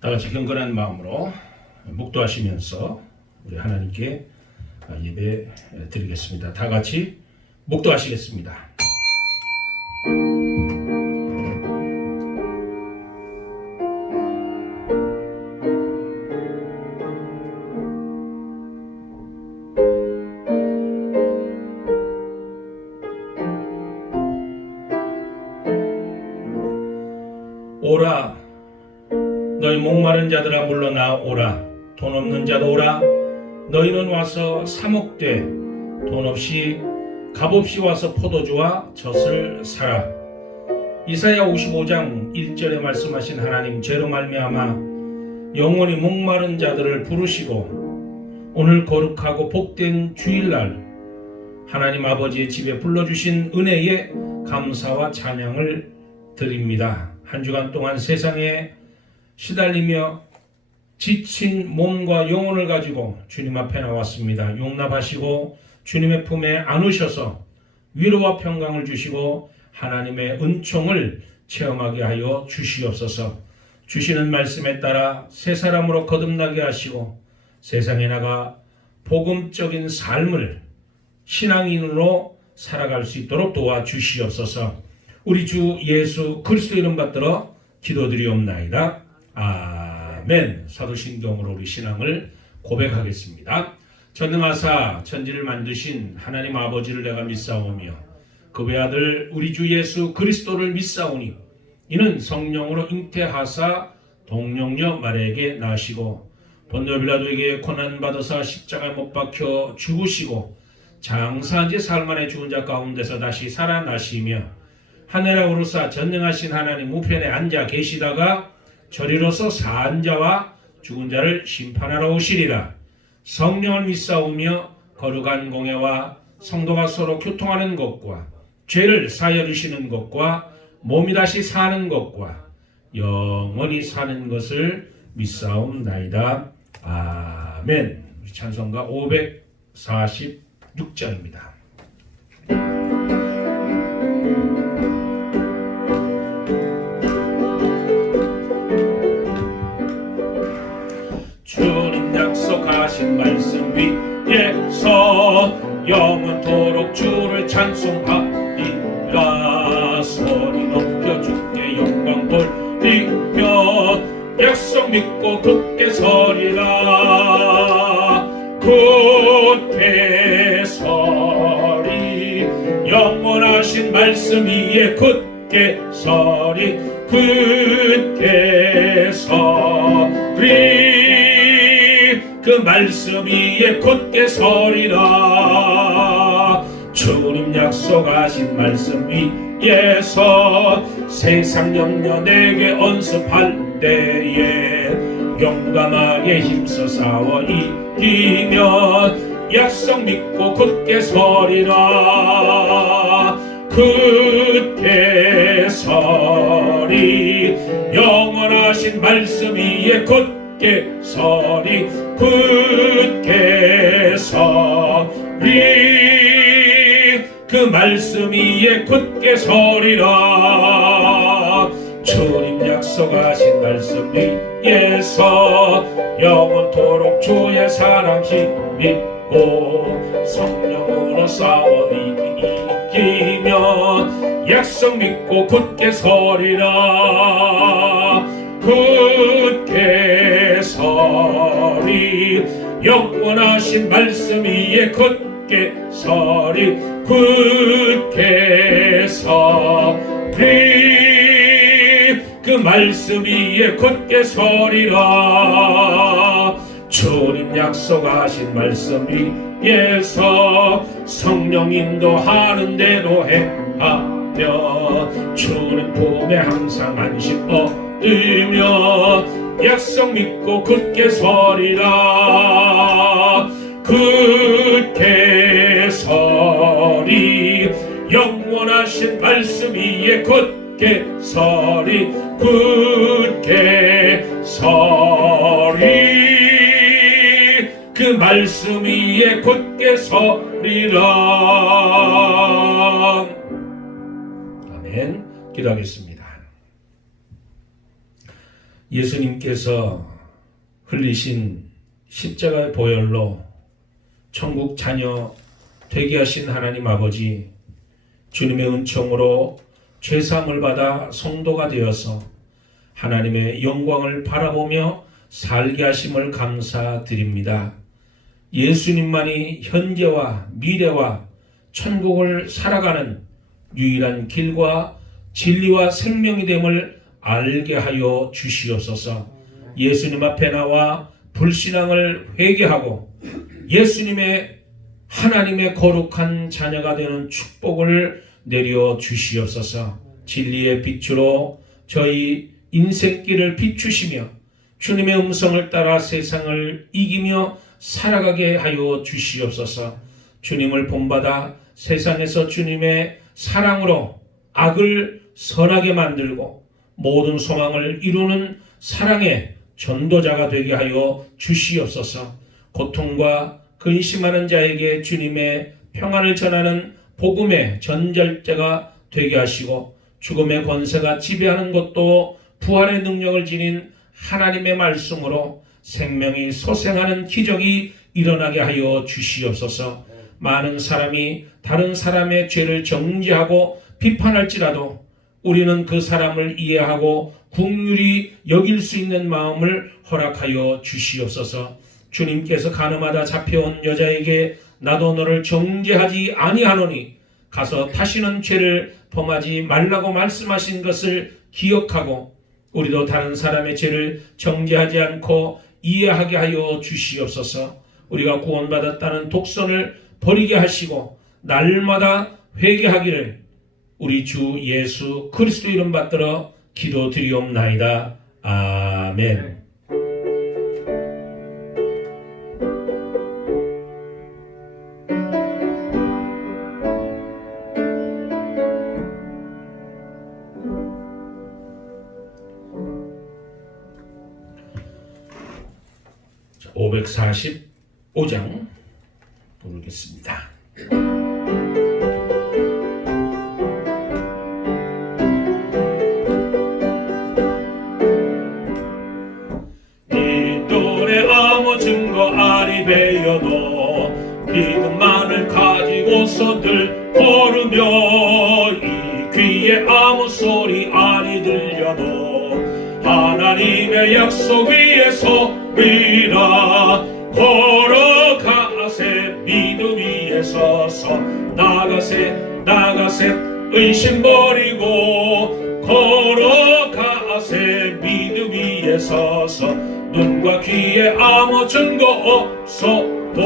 다 같이 경건한 마음으로 묵도하시면서 우리 하나님께 예배 드리겠습니다. 다 같이 묵도하시겠습니다. 오라 너희 목마른 자들아 물러나 오라. 돈 없는 자도 오라. 너희는 와서 사목되 돈 없이 값없이 와서 포도주와 젖을 사라. 이사야 55장 1절에 말씀하신 하나님 죄로 말미암아 영원히 목마른 자들을 부르시고 오늘 거룩하고 복된 주일날 하나님 아버지의 집에 불러주신 은혜에 감사와 찬양을 드립니다. 한 주간 동안 세상에 시달리며 지친 몸과 영혼을 가지고 주님 앞에 나왔습니다. 용납하시고 주님의 품에 안으셔서 위로와 평강을 주시고 하나님의 은총을 체험하게 하여 주시옵소서. 주시는 말씀에 따라 새 사람으로 거듭나게 하시고 세상에 나가 복음적인 삶을 신앙인으로 살아갈 수 있도록 도와주시옵소서. 우리 주 예수 그리스도 이름 받들어 기도드리옵나이다. 아멘. 사도신경으로 우리 신앙을 고백하겠습니다. 전능하사 천지를 만드신 하나님 아버지를 내가 믿사오며 그 외아들 우리 주 예수 그리스도를 믿사오니 이는 성령으로 잉태하사 동령녀 마리아에게 나시고 본요 빌라도에게 고난받으사 십자가에 못 박혀 죽으시고 장사한 지 사흘 만에 죽은 자 가운데서 다시 살아나시며 하늘에 오르사 전능하신 하나님 우편에 앉아 계시다가 저리로서 사한 자와 죽은 자를 심판하러 오시리라. 성령을 믿사오며 거룩한 공예와 성도가 서로 교통하는 것과 죄를 사하여 주시는 것과 몸이 다시 사는 것과 영원히 사는 것을 믿사옵나이다. 아멘. 찬송가 546장입니다. 주님 약속하신 말씀 위에서 영원토록 주를 찬송하리라. 소리 높여 주께 영광 돌리며 약속 믿고 굳게 서리라. 굳게 서리 영원하신 말씀 위에 굳게 서리 굳게 서리 그 말씀 위에 굳게 서리라. 주님 약속하신 말씀 위에서 세상 염려 내게 언습할 때에 용감하게 힘써 싸워 이기면 약속 믿고 굳게 서리라. 굳게 서리 영원하신 말씀 위에 굳게 서리 굳게 서리 그 말씀 위에 굳게 서리라. 주님 약속하신 말씀 위에서 영원토록 주의 사랑 힘입고 성령으로 싸워 이기면 약속 믿고 굳게 서리라. 굳게 서리 영원하신 말씀 위에 굳게 서리 굳게 서리 그 말씀 위에 굳게 서리라. 주님 약속하신 말씀 위에서 성령 인도하는 대로 행하며 주는 품에 항상 안식 얻으며 약속 믿고 굳게 서리라. 굳게 서리 영원하신 말씀 위에 굳게 서리 굳게 서리 그 말씀 위에 굳게 서리라. 아멘. 기도하겠습니다. 예수님께서 흘리신 십자가의 보혈로 천국 자녀 되게 하신 하나님 아버지, 주님의 은총으로 죄사함을 받아 성도가 되어서 하나님의 영광을 바라보며 살게 하심을 감사드립니다. 예수님만이 현재와 미래와 천국을 살아가는 유일한 길과 진리와 생명이 됨을 알게 하여 주시옵소서. 예수님 앞에 나와 불신앙을 회개하고 예수님의 하나님의 거룩한 자녀가 되는 축복을 내려 주시옵소서. 진리의 빛으로 저희 인생길을 비추시며 주님의 음성을 따라 세상을 이기며 살아가게 하여 주시옵소서. 주님을 본받아 세상에서 주님의 사랑으로 악을 선하게 만들고 모든 소망을 이루는 사랑의 전도자가 되게 하여 주시옵소서. 고통과 근심하는 자에게 주님의 평안을 전하는 복음의 전달자가 되게 하시고 죽음의 권세가 지배하는 것도 부활의 능력을 지닌 하나님의 말씀으로 생명이 소생하는 기적이 일어나게 하여 주시옵소서. 많은 사람이 다른 사람의 죄를 정죄하고 비판할지라도 우리는 그 사람을 이해하고 긍휼히 여길 수 있는 마음을 허락하여 주시옵소서. 주님께서 가늠하다 잡혀온 여자에게 나도 너를 정죄하지 아니하노니 가서 다시는 죄를 범하지 말라고 말씀하신 것을 기억하고 우리도 다른 사람의 죄를 정죄하지 않고 이해하게 하여 주시옵소서. 우리가 구원받았다는 독선을 버리게 하시고 날마다 회개하기를 우리 주 예수 그리스도 이름 받들어 기도드리옵나이다. 아멘. 자, 545장 부르겠습니다. 증거 아니 배여도 믿음만을 가지고서들 걸으며 이 귀에 아무 소리 아니 들려도 하나님의 약속 위에 서리라. 걸어가세 믿음 위에 서서 나가세 의심 버리고 걸어가세 믿음 위에 서서 눈과 귀에 아무 증거 없어도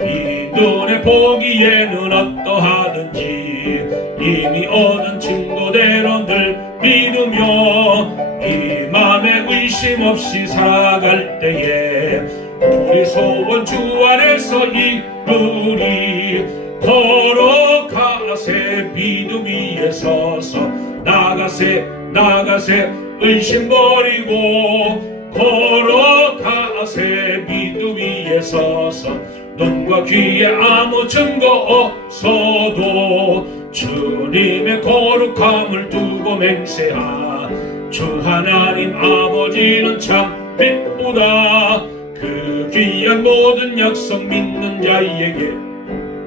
이 눈에 보기에는 어떠하든지 이미 얻은 증거대로 늘 믿으며 이 맘에 의심 없이 살아갈 때에 우리 소원 주 안에서 이루리. 걸어가세 믿음 위에 서서 나가세 의심 버리고 걸어가세 믿음 위에 서서 눈과 귀에 아무 증거 없어도 주님의 거룩함을 두고 맹세하. 주 하나님 아버지는 참 빛보다 그 귀한 모든 약속 믿는 자에게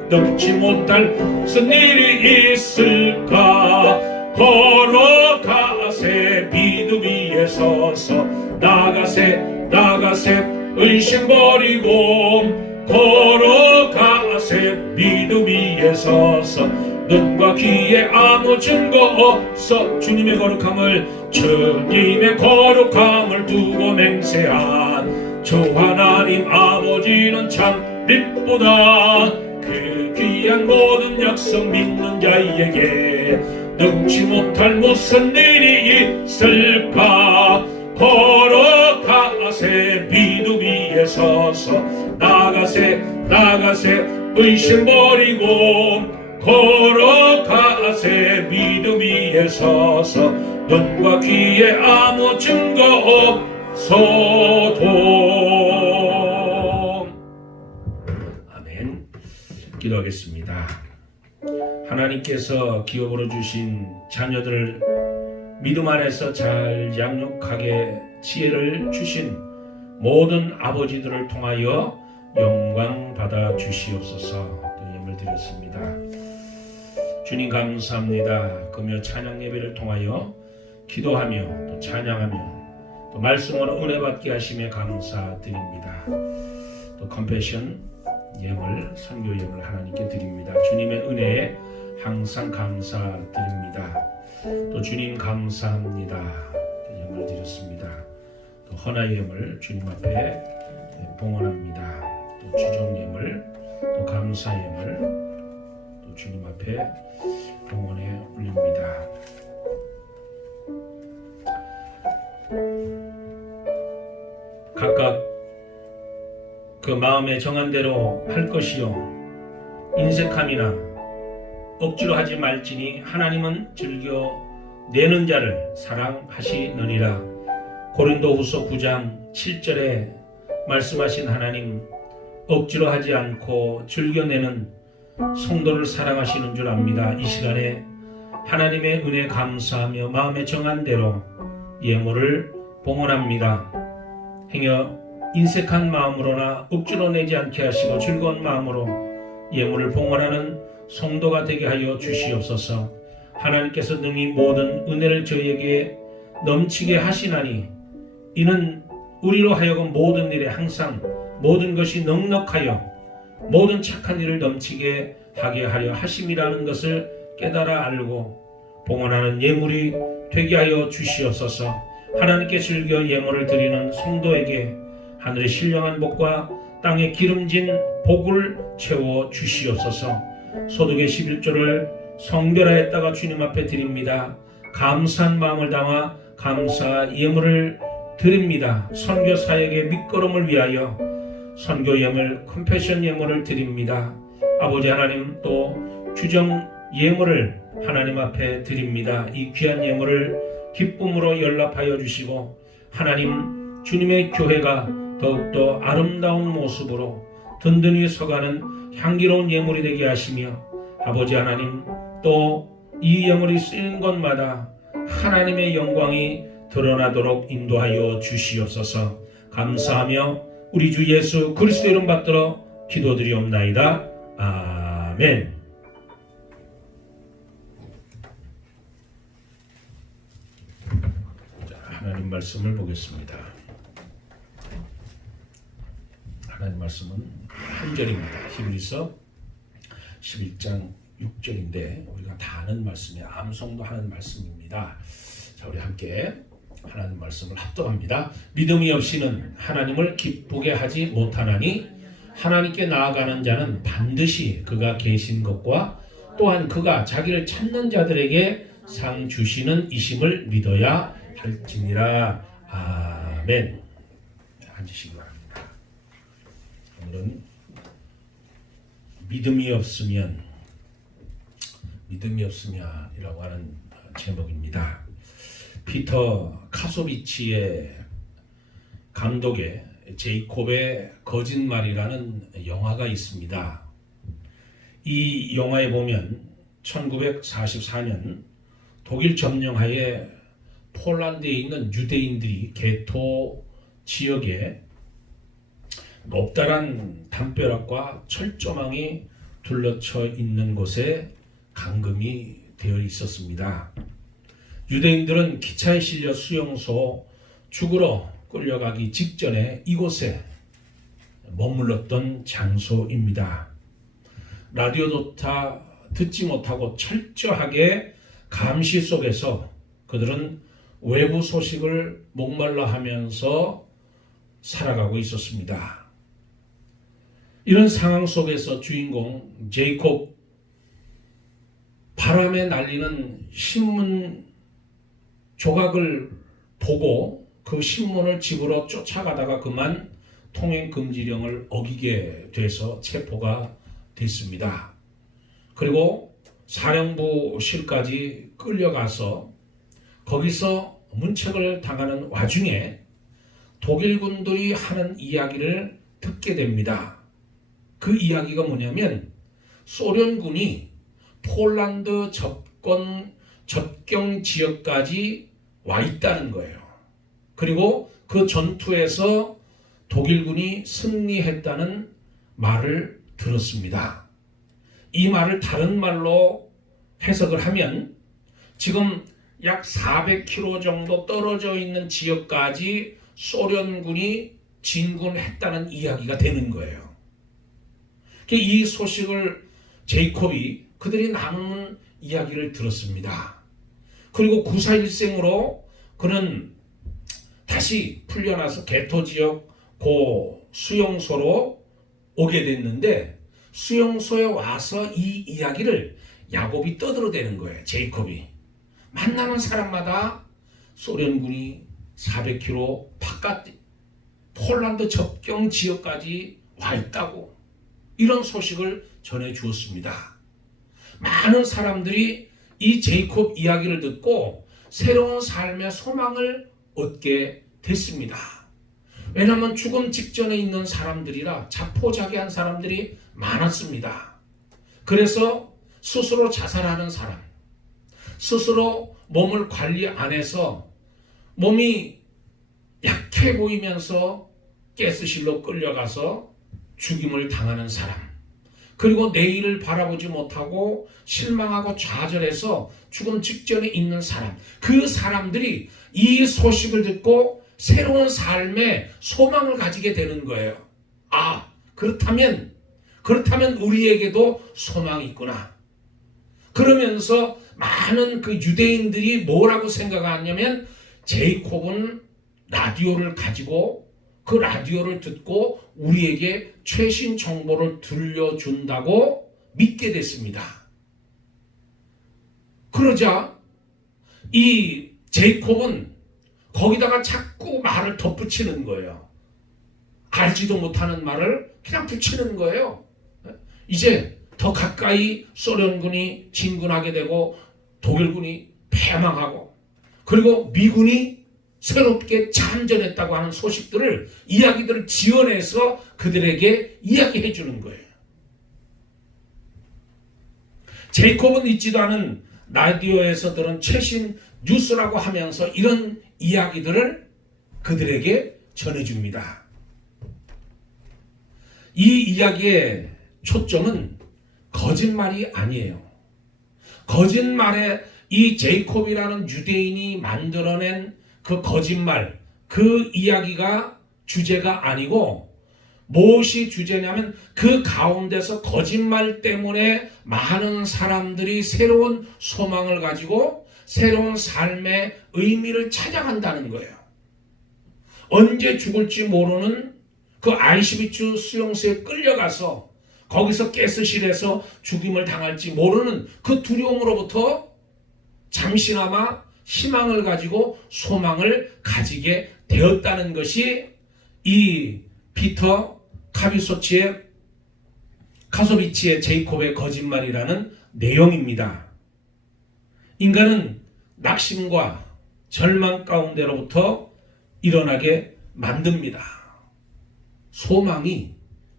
넘지 못할 무슨 일이 있을까. 걸어가세 믿음 위에 서서 나가세 의심 버리고 걸어가세 믿음 위에 서서 눈과 귀에 아무 증거 없어 주님의 거룩함을 두고 맹세한 주 하나님 아버지는 참 빛보다 그 귀한 모든 약속 믿는 자에게 능치 못할 무슨 일이 있을까. 걸어가세 믿음 위에 서서 나가세 의심 버리고 걸어가세 믿음 위에 서서 눈과 귀에 아무 증거 없어도. 아멘. 기도하겠습니다. 하나님께서 기업으로 주신 자녀들을 믿음 안에서 잘 양육하게 지혜를 주신 모든 아버지들을 통하여 영광 받아 주시옵소서. 또 예물 드렸습니다. 주님 감사합니다. 금요 찬양 예배를 통하여 기도하며 또 찬양하며 또 말씀으로 은혜 받게 하심에 감사드립니다. 또 컴패션 예물, 선교 예물 하나님께 드립니다. 주님의 은혜에 항상 감사드립니다. 또 주님 감사합니다. 예물 드렸습니다. 또 헌화 예물 주님 앞에 봉헌합니다. 또 주종 예물, 또 감사 예물, 또 주님 앞에 봉헌에 올립니다. 각각 그 마음에 정한 대로 할 것이요 인색함이나 억지로 하지 말지니 하나님은 즐겨 내는 자를 사랑하시느니라. 고린도후서 9장 7절에 말씀하신 하나님, 억지로 하지 않고 즐겨내는 성도를 사랑하시는 줄 압니다. 이 시간에 하나님의 은혜 감사하며 마음에 정한 대로 예물을 봉헌합니다. 행여 인색한 마음으로나 억지로 내지 않게 하시고 즐거운 마음으로 예물을 봉헌하는 성도가 되게 하여 주시옵소서. 하나님께서 능히 모든 은혜를 저희에게 넘치게 하시나니 이는 우리로 하여금 모든 일에 항상 모든 것이 넉넉하여 모든 착한 일을 넘치게 하게 하려 하심이라는 것을 깨달아 알고 봉헌하는 예물이 되게 하여 주시옵소서. 하나님께 즐겨 예물을 드리는 성도에게 하늘의 신령한 복과 땅에 기름진 복을 채워 주시옵소서. 소득의 11조를 성별하였다가 주님 앞에 드립니다. 감사한 마음을 담아 감사 예물을 드립니다. 선교 사역의 밑거름을 위하여 선교 예물, 컴패션 예물을 드립니다. 아버지 하나님, 또 주정 예물을 하나님 앞에 드립니다. 이 귀한 예물을 기쁨으로 연락하여 주시고 하나님 주님의 교회가 더욱더 아름다운 모습으로 든든히 서가는 향기로운 예물이 되게 하시며 아버지 하나님, 또 이 예물이 쓰이는 곳마다 하나님의 영광이 드러나도록 인도하여 주시옵소서. 감사하며 우리 주 예수 그리스도 이름 받들어 기도드리옵나이다. 아멘. 자, 하나님 말씀을 보겠습니다. 하나님 말씀은 한 절입니다. 히브리서 11장 6절인데 우리가 다 아는 말씀이 암송도 하는 말씀입니다. 자, 우리 함께 하나님 말씀을 합독합니다. 믿음이 없이는 하나님을 기쁘게 하지 못하나니 하나님께 나아가는 자는 반드시 그가 계신 것과 또한 그가 자기를 찾는 자들에게 상 주시는 이심을 믿어야 할지니라. 아멘. 앉으시기 바랍니다. 오늘은 믿음이 없으면이라고 하는 제목입니다. 피터 카소비치의 감독의 제이콥의 거짓말이라는 영화가 있습니다. 이 영화에 보면 1944년 독일 점령하에 폴란드에 있는 유대인들이 게토 지역에 높다란 담벼락과 철조망이 둘러쳐 있는 곳에 감금이 되어 있었습니다. 유대인들은 기차에 실려 수용소 죽으러 끌려가기 직전에 이곳에 머물렀던 장소입니다. 라디오도 다 듣지 못하고 철저하게 감시 속에서 그들은 외부 소식을 목말라 하면서 살아가고 있었습니다. 이런 상황 속에서 주인공 제이콥 바람에 날리는 신문 조각을 보고 그 신문을 집으로 쫓아가다가 그만 통행금지령을 어기게 돼서 체포가 됐습니다. 그리고 사령부실까지 끌려가서 거기서 문책을 당하는 와중에 독일군들이 하는 이야기를 듣게 됩니다. 그 이야기가 뭐냐면 소련군이 폴란드 접경 지역까지 와 있다는 거예요. 그리고 그 전투에서 독일군이 승리했다는 말을 들었습니다. 이 말을 다른 말로 해석을 하면 지금 약 400km 정도 떨어져 있는 지역까지 소련군이 진군했다는 이야기가 되는 거예요. 이 소식을 제이콥이 그들이 나누는 이야기를 들었습니다. 그리고 구사일생으로 그는 다시 풀려나서 개토 지역 고 수용소로 오게 됐는데 수용소에 와서 이 이야기를 야곱이 떠들어대는 거예요. 제이콥이. 만나는 사람마다 소련군이 400km 바깥 폴란드 접경 지역까지 와 있다고 이런 소식을 전해 주었습니다. 많은 사람들이 이 제이콥 이야기를 듣고 새로운 삶의 소망을 얻게 됐습니다. 왜냐하면 죽음 직전에 있는 사람들이라 자포자기한 사람들이 많았습니다. 그래서 스스로 자살하는 사람, 스스로 몸을 관리 안 해서 몸이 약해 보이면서 가스실로 끌려가서 죽임을 당하는 사람, 그리고 내일을 바라보지 못하고 실망하고 좌절해서 죽음 직전에 있는 사람, 그 사람들이 이 소식을 듣고 새로운 삶의 소망을 가지게 되는 거예요. 아, 그렇다면 우리에게도 소망이 있구나. 그러면서 많은 그 유대인들이 뭐라고 생각하냐면 제이콥은 라디오를 가지고 그 라디오를 듣고 우리에게 최신 정보를 들려준다고 믿게 됐습니다. 그러자 이 제이콥은 거기다가 자꾸 말을 덧붙이는 거예요. 알지도 못하는 말을 그냥 붙이는 거예요. 이제 더 가까이 소련군이 진군하게 되고 독일군이 패망하고 그리고 미군이 새롭게 참전했다고 하는 소식들을 이야기들을 지어내서 그들에게 이야기해 주는 거예요. 제이콥은 있지도 않은 라디오에서 들은 최신 뉴스라고 하면서 이런 이야기들을 그들에게 전해줍니다. 이 이야기의 초점은 거짓말이 아니에요. 거짓말에 이 제이콥이라는 유대인이 만들어낸 그 거짓말, 그 이야기가 주제가 아니고 무엇이 주제냐면 그 가운데서 거짓말 때문에 많은 사람들이 새로운 소망을 가지고 새로운 삶의 의미를 찾아간다는 거예요. 언제 죽을지 모르는 그 아이슈비츠 수용소에 끌려가서 거기서 가스실에서 죽임을 당할지 모르는 그 두려움으로부터 잠시나마 희망을 가지고 소망을 가지게 되었다는 것이 이 피터 카소비치의 제이콥의 거짓말이라는 내용입니다. 인간은 낙심과 절망 가운데로부터 일어나게 만듭니다. 소망이,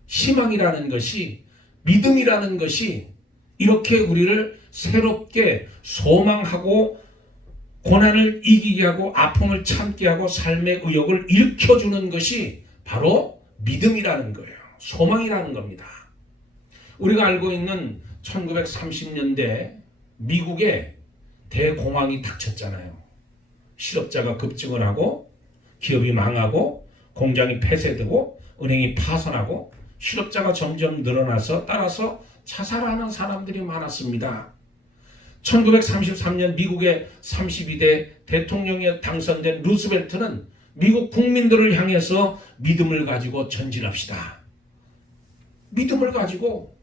희망이라는 것이, 믿음이라는 것이 이렇게 우리를 새롭게 소망하고 고난을 이기게 하고 아픔을 참게 하고 삶의 의욕을 일으켜주는 것이 바로 믿음이라는 거예요. 소망이라는 겁니다. 우리가 알고 있는 1930년대 미국에 대공황이 닥쳤잖아요. 실업자가 급증을 하고 기업이 망하고 공장이 폐쇄되고 은행이 파산하고 실업자가 점점 늘어나서 따라서 자살하는 사람들이 많았습니다. 1933년 미국의 32대 대통령에 당선된 루스벨트는 미국 국민들을 향해서 믿음을 가지고 전진합시다. 믿음을 가지고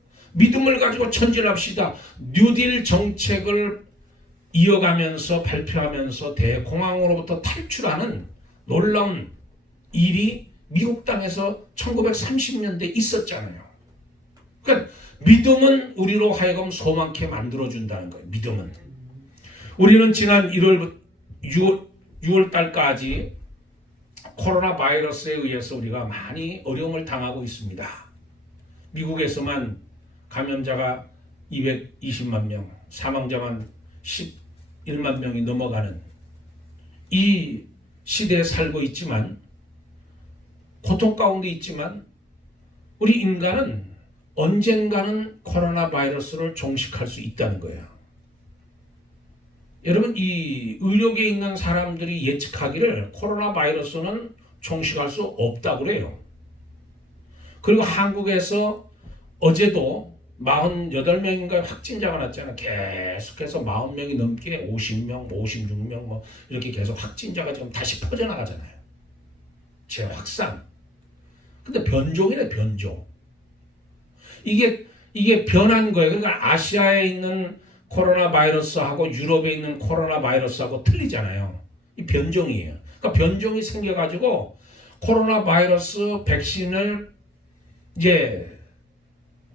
전진합시다. 뉴딜 정책을 이어가면서 발표하면서 대공황으로부터 탈출하는 놀라운 일이 미국 땅에서 1930년대에 있었잖아요. 그러니까 믿음은 우리로 하여금 소망케 만들어준다는 거예요. 믿음은. 우리는 지난 6월 달까지 코로나 바이러스에 의해서 우리가 많이 어려움을 당하고 있습니다. 미국에서만 감염자가 220만 명, 사망자만 11만 명이 넘어가는 이 시대에 살고 있지만 고통 가운데 있지만 우리 인간은 언젠가는 코로나 바이러스를 종식할 수 있다는 거예요. 여러분, 이 의료계에 있는 사람들이 예측하기를 코로나 바이러스는 종식할 수 없다고 그래요. 그리고 한국에서 어제도 48명인가 확진자가 났잖아. 계속해서 40명이 넘게 50명, 56명 뭐 이렇게 계속 확진자가 지금 다시 퍼져나가잖아요. 재확산. 근데 변종이래, 변종. 이게 변한 거예요. 그러니까 아시아에 있는 코로나 바이러스하고 유럽에 있는 코로나 바이러스하고 틀리잖아요. 이 변종이에요. 그러니까 변종이 생겨가지고 코로나 바이러스 백신을 이제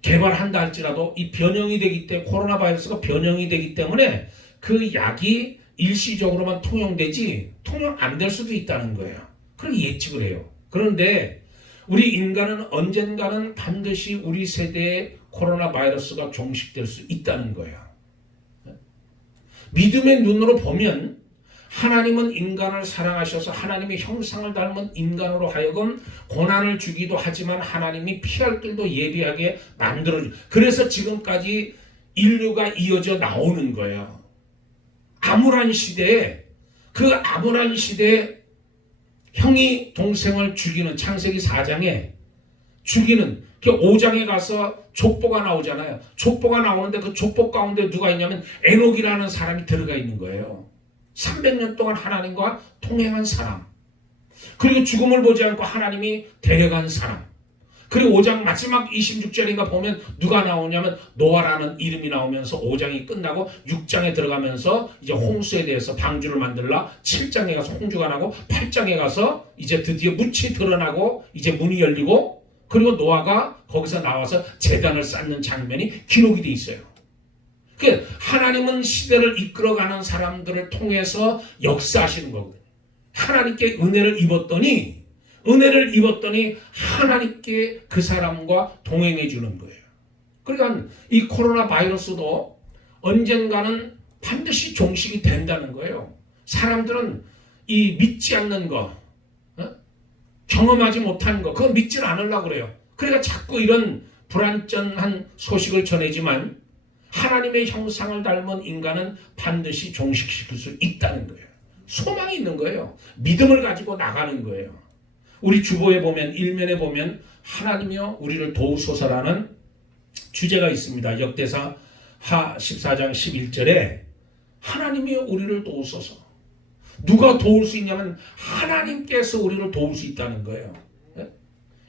개발한다 할지라도 이 변형이 되기 때문에 코로나 바이러스가 변형이 되기 때문에 그 약이 일시적으로만 통용되지 통용 안 될 수도 있다는 거예요. 그렇게 예측을 해요. 그런데 우리 인간은 언젠가는 반드시 우리 세대의 코로나 바이러스가 종식될 수 있다는 거예요. 믿음의 눈으로 보면 하나님은 인간을 사랑하셔서 하나님의 형상을 닮은 인간으로 하여금 고난을 주기도 하지만 하나님이 피할 길도 예비하게 만들어주. 그래서 지금까지 인류가 이어져 나오는 거예요. 암울한 시대에 그 암울한 시대에 형이 동생을 죽이는 창세기 4장에 죽이는 그 5장에 가서 족보가 나오잖아요. 족보가 나오는데 그 족보 가운데 누가 있냐면 에녹이라는 사람이 들어가 있는 거예요. 300년 동안 하나님과 통행한 사람. 그리고 죽음을 보지 않고 하나님이 데려간 사람. 그리고 5장 마지막 26절인가 보면 누가 나오냐면 노아라는 이름이 나오면서 5장이 끝나고 6장에 들어가면서 이제 홍수에 대해서 방주를 만들라 7장에 가서 홍수가 나고 8장에 가서 이제 드디어 묻이 드러나고 이제 문이 열리고 그리고 노아가 거기서 나와서 제단을 쌓는 장면이 기록이 돼 있어요. 그 하나님은 시대를 이끌어가는 사람들을 통해서 역사하시는 거거든요. 하나님께 은혜를 입었더니 하나님께 그 사람과 동행해 주는 거예요. 그러니까 이 코로나 바이러스도 언젠가는 반드시 종식이 된다는 거예요. 사람들은 이 믿지 않는 거, 경험하지 못한 거, 그거 믿지를 않으려고 그래요. 그러니까 자꾸 이런 불완전한 소식을 전해지만 하나님의 형상을 닮은 인간은 반드시 종식시킬 수 있다는 거예요. 소망이 있는 거예요. 믿음을 가지고 나가는 거예요. 우리 주보에 보면 일면에 보면 하나님이여 우리를 도우소서라는 주제가 있습니다. 역대사 하 14장 11절에 하나님이여 우리를 도우소서. 누가 도울 수 있냐면 하나님께서 우리를 도울 수 있다는 거예요.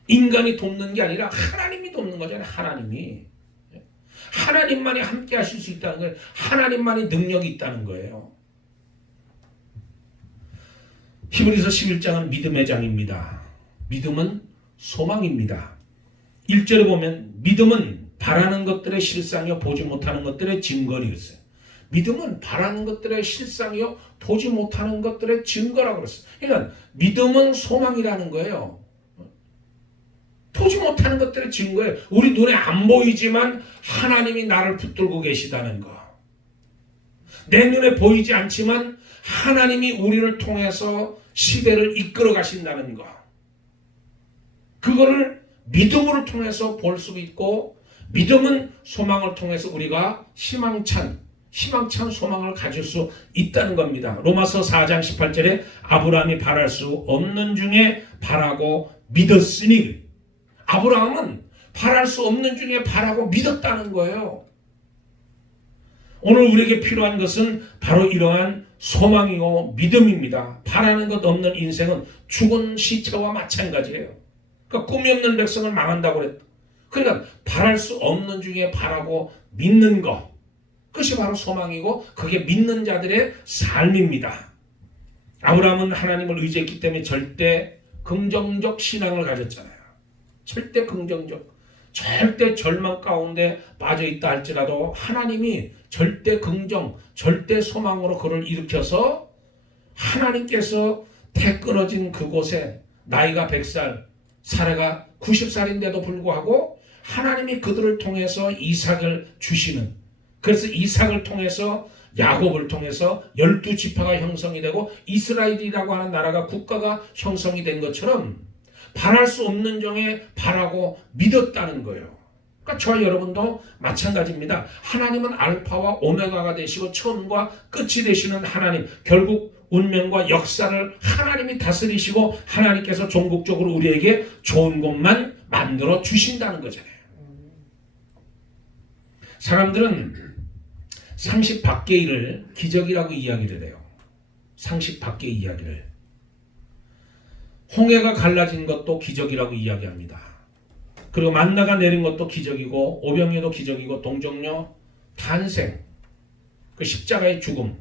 인간이 돕는 게 아니라 하나님이 돕는 거잖아요. 하나님만이 함께 하실 수 있다는 거예요. 하나님만이 능력이 있다는 거예요. 히브리서 11장은 믿음의 장입니다. 믿음은 소망입니다. 1절에 보면 믿음은 바라는 것들의 실상이요 보지 못하는 것들의 증거니 그랬어요. 믿음은 바라는 것들의 실상이요 보지 못하는 것들의 증거라고 그랬어요. 그러니까 믿음은 소망이라는 거예요. 보지 못하는 것들의 증거예요. 우리 눈에 안 보이지만 하나님이 나를 붙들고 계시다는 거. 내 눈에 보이지 않지만 하나님이 우리를 통해서 시대를 이끌어 가신다는 거. 그거를 믿음으로 통해서 볼 수 있고 믿음은 소망을 통해서 우리가 희망찬 소망을 가질 수 있다는 겁니다. 로마서 4장 18절에 아브라함이 바랄 수 없는 중에 바라고 믿었으니 아브라함은 바랄 수 없는 중에 바라고 믿었다는 거예요. 오늘 우리에게 필요한 것은 바로 이러한 소망이고 믿음입니다. 바라는 것 없는 인생은 죽은 시체와 마찬가지예요. 그러니까 꿈이 없는 백성을 망한다고 그랬다. 그러니까 바랄 수 없는 중에 바라고 믿는 것. 그것이 바로 소망이고 그게 믿는 자들의 삶입니다. 아브라함은 하나님을 의지했기 때문에 절대 긍정적 신앙을 가졌잖아요. 절대 긍정적. 절대 절망 가운데 빠져있다 할지라도 하나님이 절대 긍정, 절대 소망으로 그를 일으켜서 하나님께서 태 끊어진 그곳에 나이가 100살, 사례가 90살인데도 불구하고 하나님이 그들을 통해서 이삭을 주시는, 그래서 이삭을 통해서 야곱을 통해서 12지파가 형성이 되고 이스라엘이라고 하는 나라가 국가가 형성이 된 것처럼 바랄 수 없는 중에 바라고 믿었다는 거예요. 그러니까 저와 여러분도 마찬가지입니다. 하나님은 알파와 오메가가 되시고 처음과 끝이 되시는 하나님, 결국 운명과 역사를 하나님이 다스리시고 하나님께서 종국적으로 우리에게 좋은 것만 만들어 주신다는 거잖아요. 사람들은 상식 밖의 일을 기적이라고 이야기를 해요. 상식 밖의 이야기를. 홍해가 갈라진 것도 기적이라고 이야기합니다. 그리고 만나가 내린 것도 기적이고 오병이도 기적이고 동정녀 탄생, 그 십자가의 죽음,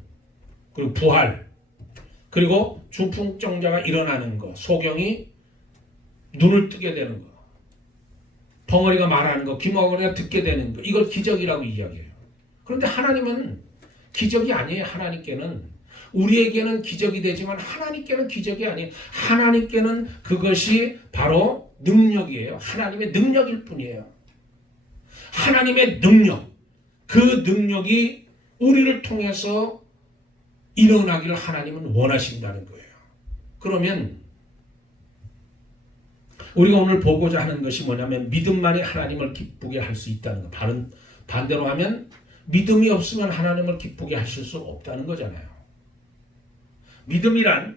그리고 부활, 그리고 중풍병자가 일어나는 거, 소경이 눈을 뜨게 되는 거, 벙어리가 말하는 거, 귀머거리가 듣게 되는 거, 이걸 기적이라고 이야기해요. 그런데 하나님은 기적이 아니에요. 하나님께는. 우리에게는 기적이 되지만 하나님께는 기적이 아니에요. 하나님께는 그것이 바로 능력이에요. 하나님의 능력일 뿐이에요. 하나님의 능력, 그 능력이 우리를 통해서 일어나기를 하나님은 원하신다는 거예요. 그러면 우리가 오늘 보고자 하는 것이 뭐냐면 믿음만이 하나님을 기쁘게 할 수 있다는 거. 반대로 하면 믿음이 없으면 하나님을 기쁘게 하실 수 없다는 거잖아요. 믿음이란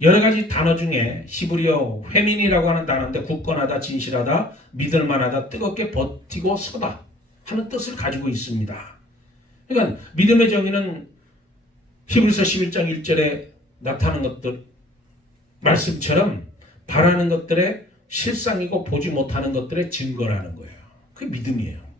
여러 가지 단어 중에 히브리어 회민이라고 하는 단어인데 굳건하다, 진실하다, 믿을만하다, 뜨겁게 버티고 서다 하는 뜻을 가지고 있습니다. 그러니까 믿음의 정의는 히브리서 11장 1절에 나타나는 것들 말씀처럼 바라는 것들의 실상이고 보지 못하는 것들의 증거라는 거예요. 그게 믿음이에요.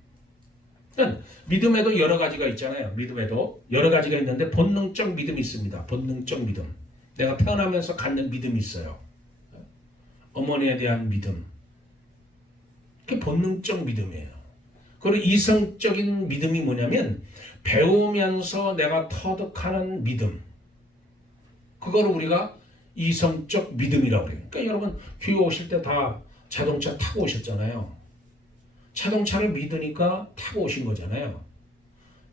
그러니까 믿음에도 여러 가지가 있잖아요. 믿음에도 여러 가지가 있는데 본능적 믿음이 있습니다. 본능적 믿음. 내가 태어나면서 갖는 믿음이 있어요. 어머니에 대한 믿음. 그게 본능적 믿음이에요. 그리고 이성적인 믿음이 뭐냐면 배우면서 내가 터득하는 믿음. 그거를 우리가 이성적 믿음이라고 그래요. 그러니까 여러분 교회 오실 때 다 자동차 타고 오셨잖아요. 자동차를 믿으니까 타고 오신 거잖아요.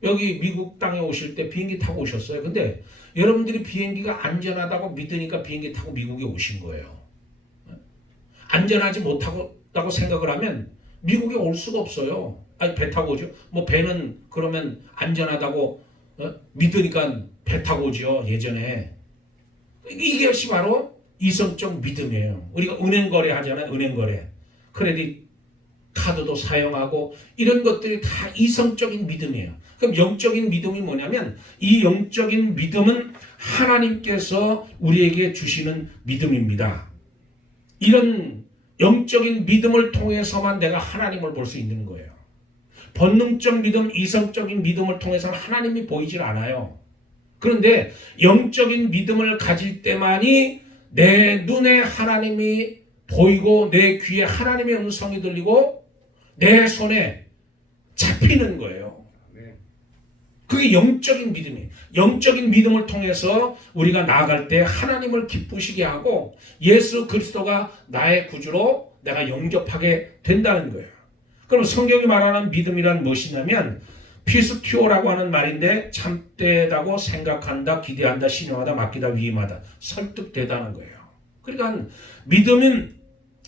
여기 미국 땅에 오실 때 비행기 타고 오셨어요. 근데 여러분들이 비행기가 안전하다고 믿으니까 비행기 타고 미국에 오신 거예요. 안전하지 못하다고 생각을 하면 미국에 올 수가 없어요. 아니 배 타고 오죠. 뭐 배는 그러면 안전하다고 믿으니까 배 타고 오죠. 예전에. 이것이 바로 이성적 믿음이에요. 우리가 은행 거래 하잖아요. 은행 거래. 크레딧 카드도 사용하고 이런 것들이 다 이성적인 믿음이에요. 그럼 영적인 믿음이 뭐냐면 이 영적인 믿음은 하나님께서 우리에게 주시는 믿음입니다. 이런 영적인 믿음을 통해서만 내가 하나님을 볼 수 있는 거예요. 본능적 믿음, 이성적인 믿음을 통해서는 하나님이 보이질 않아요. 그런데 영적인 믿음을 가질 때만이 내 눈에 하나님이 보이고 내 귀에 하나님의 음성이 들리고 내 손에 잡히는 거예요. 그게 영적인 믿음이에요. 영적인 믿음을 통해서 우리가 나아갈 때 하나님을 기쁘시게 하고 예수 그리스도가 나의 구주로 내가 영접하게 된다는 거예요. 그럼 성경이 말하는 믿음이란 무엇이냐면 피스티오라고 하는 말인데 참되다고 생각한다, 기대한다, 신용하다, 맡기다, 위임하다, 설득되다는 거예요. 그러니까 믿음은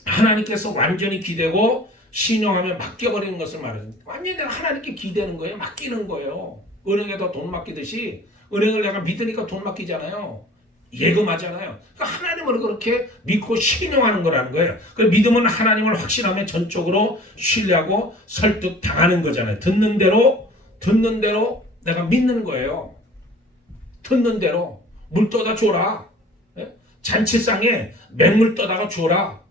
하나님께서 완전히 기대고 신용하며 맡겨버리는 것을 말해요. 완전히 내가 하나님께 기대는 거예요. 맡기는 거예요. 은행에다 돈 맡기듯이 은행을 내가 믿으니까 돈 맡기잖아요. 예금하잖아요. 그러니까 하나님을 그렇게 믿고 신용하는 거라는 거예요. 그 믿음은 하나님을 확신하며 전적으로 신뢰하고 설득당하는 거잖아요. 듣는 대로 내가 믿는 거예요. 듣는 대로 물 떠다 줘라. 잔치상에 맹물 떠다가 줘라.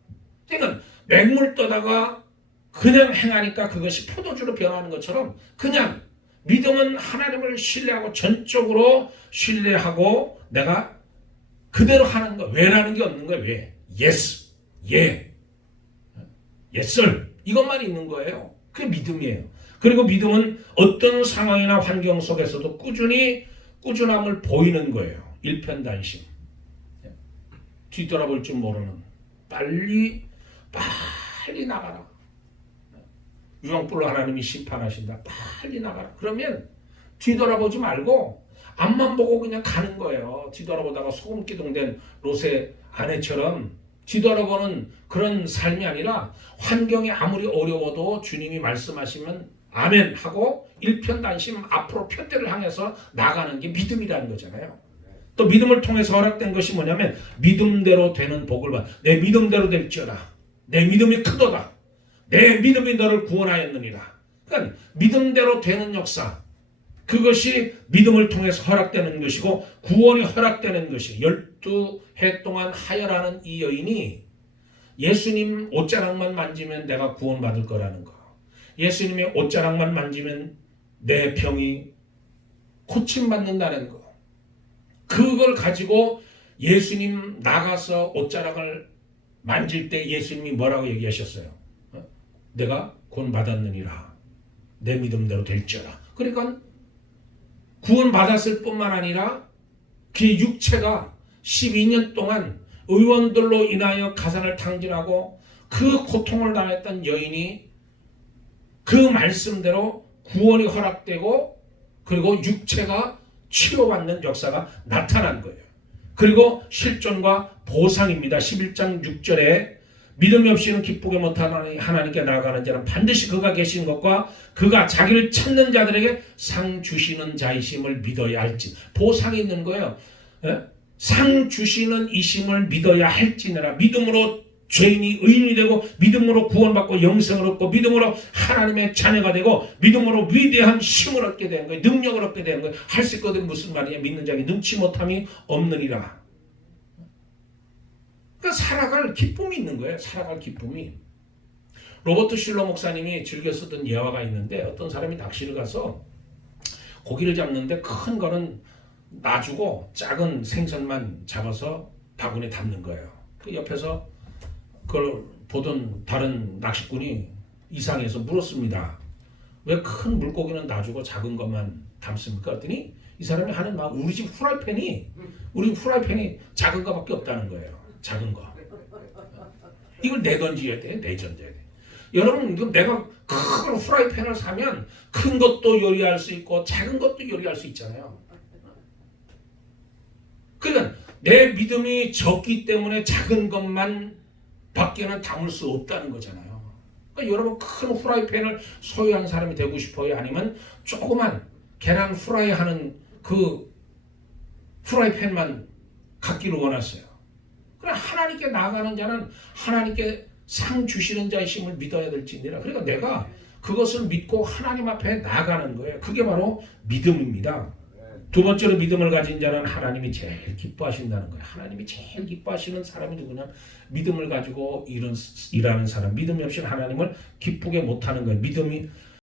그러니까 맹물 떠다가 그냥 행하니까 그것이 포도주로 변하는 것처럼 그냥 믿음은 하나님을 신뢰하고 전적으로 신뢰하고 내가 그대로 하는 거. 왜라는 게 없는 거예요. 왜? Yes, 예, yes sir 이것만 있는 거예요. 그게 믿음이에요. 그리고 믿음은 어떤 상황이나 환경 속에서도 꾸준함을 보이는 거예요. 일편단심. 뒤돌아볼 줄 모르는. 빨리 나가라. 유황불로 하나님이 심판하신다. 빨리 나가라. 그러면 뒤돌아보지 말고 앞만 보고 그냥 가는 거예요. 뒤돌아보다가 소금 기둥된 롯의 아내처럼 뒤돌아보는 그런 삶이 아니라 환경이 아무리 어려워도 주님이 말씀하시면 아멘 하고 일편단심 앞으로 표대를 향해서 나가는 게 믿음이라는 거잖아요. 또 믿음을 통해서 허락된 것이 뭐냐면 믿음대로 되는 복을 받. 내 믿음대로 될지어다. 내 믿음이 크도다. 내 믿음이 너를 구원하였느니라. 그러니까 믿음대로 되는 역사. 그것이 믿음을 통해서 허락되는 것이고 구원이 허락되는 것이 12해 동안 하혈하는 이 여인이 예수님 옷자락만 만지면 내가 구원받을 거라는 거. 예수님의 옷자락만 만지면 내 병이 고침받는다는 거. 그걸 가지고 예수님 나가서 옷자락을 만질 때 예수님이 뭐라고 얘기하셨어요? 내가 구원받았느니라. 내 믿음대로 될지어다. 그러니까 구원받았을 뿐만 아니라 그 육체가 12년 동안 의원들로 인하여 가산을 탕진하고 그 고통을 당했던 여인이 그 말씀대로 구원이 허락되고 그리고 육체가 치료받는 역사가 나타난 거예요. 그리고 실존과 보상입니다. 11장 6절에 믿음이 없이는 기쁘게 못하나니 하나님께 나아가는 자는 반드시 그가 계신 것과 그가 자기를 찾는 자들에게 상 주시는 자이심을 믿어야 할지. 보상이 있는 거예요. 상 주시는 이심을 믿어야 할지니라. 믿음으로 죄인이 의인이 되고 믿음으로 구원받고 영생을 얻고 믿음으로 하나님의 자녀가 되고 믿음으로 위대한 힘을 얻게 되는 거예요. 능력을 얻게 되는 거예요. 할 수 있거든 무슨 말이냐. 믿는 자에게 능치 못함이 없느니라. 그러니까 살아갈 기쁨이 있는 거예요. 살아갈 기쁨이. 로버트 슐러 목사님이 즐겨 쓰던 예화가 있는데 어떤 사람이 낚시를 가서 고기를 잡는데 큰 거는 놔주고 작은 생선만 잡아서 바구니에 담는 거예요. 그 옆에서 그걸 보던 다른 낚시꾼이 이상해서 물었습니다. 왜 큰 물고기는 놔주고 작은 것만 담습니까? 그랬더니 이 사람이 하는 말, 우리 집 후라이팬이 작은 거밖에 없다는 거예요. 작은 거. 이걸 내던져야 돼. 내던져야 돼. 여러분, 내가 큰 후라이팬을 사면 큰 것도 요리할 수 있고 작은 것도 요리할 수 있잖아요. 그러니까 내 믿음이 적기 때문에 작은 것만 밖에는 담을 수 없다는 거잖아요. 그러니까 여러분 큰 후라이팬을 소유한 사람이 되고 싶어요? 아니면 조그만 계란 후라이 하는 그 후라이팬만 갖기를 원하세요? 그럼 하나님께 나아가는 자는 하나님께 상 주시는 자의 힘을 믿어야 될지니라. 그러니까 내가 그것을 믿고 하나님 앞에 나아가는 거예요. 그게 바로 믿음입니다. 두 번째로 믿음을 가진 자는 하나님이 제일 기뻐하신다는 거예요. 하나님이 제일 기뻐하시는 사람이 누구냐? 믿음을 가지고 일하는 사람. 믿음이 없이는 하나님을 기쁘게 못하는 거예요. 믿음이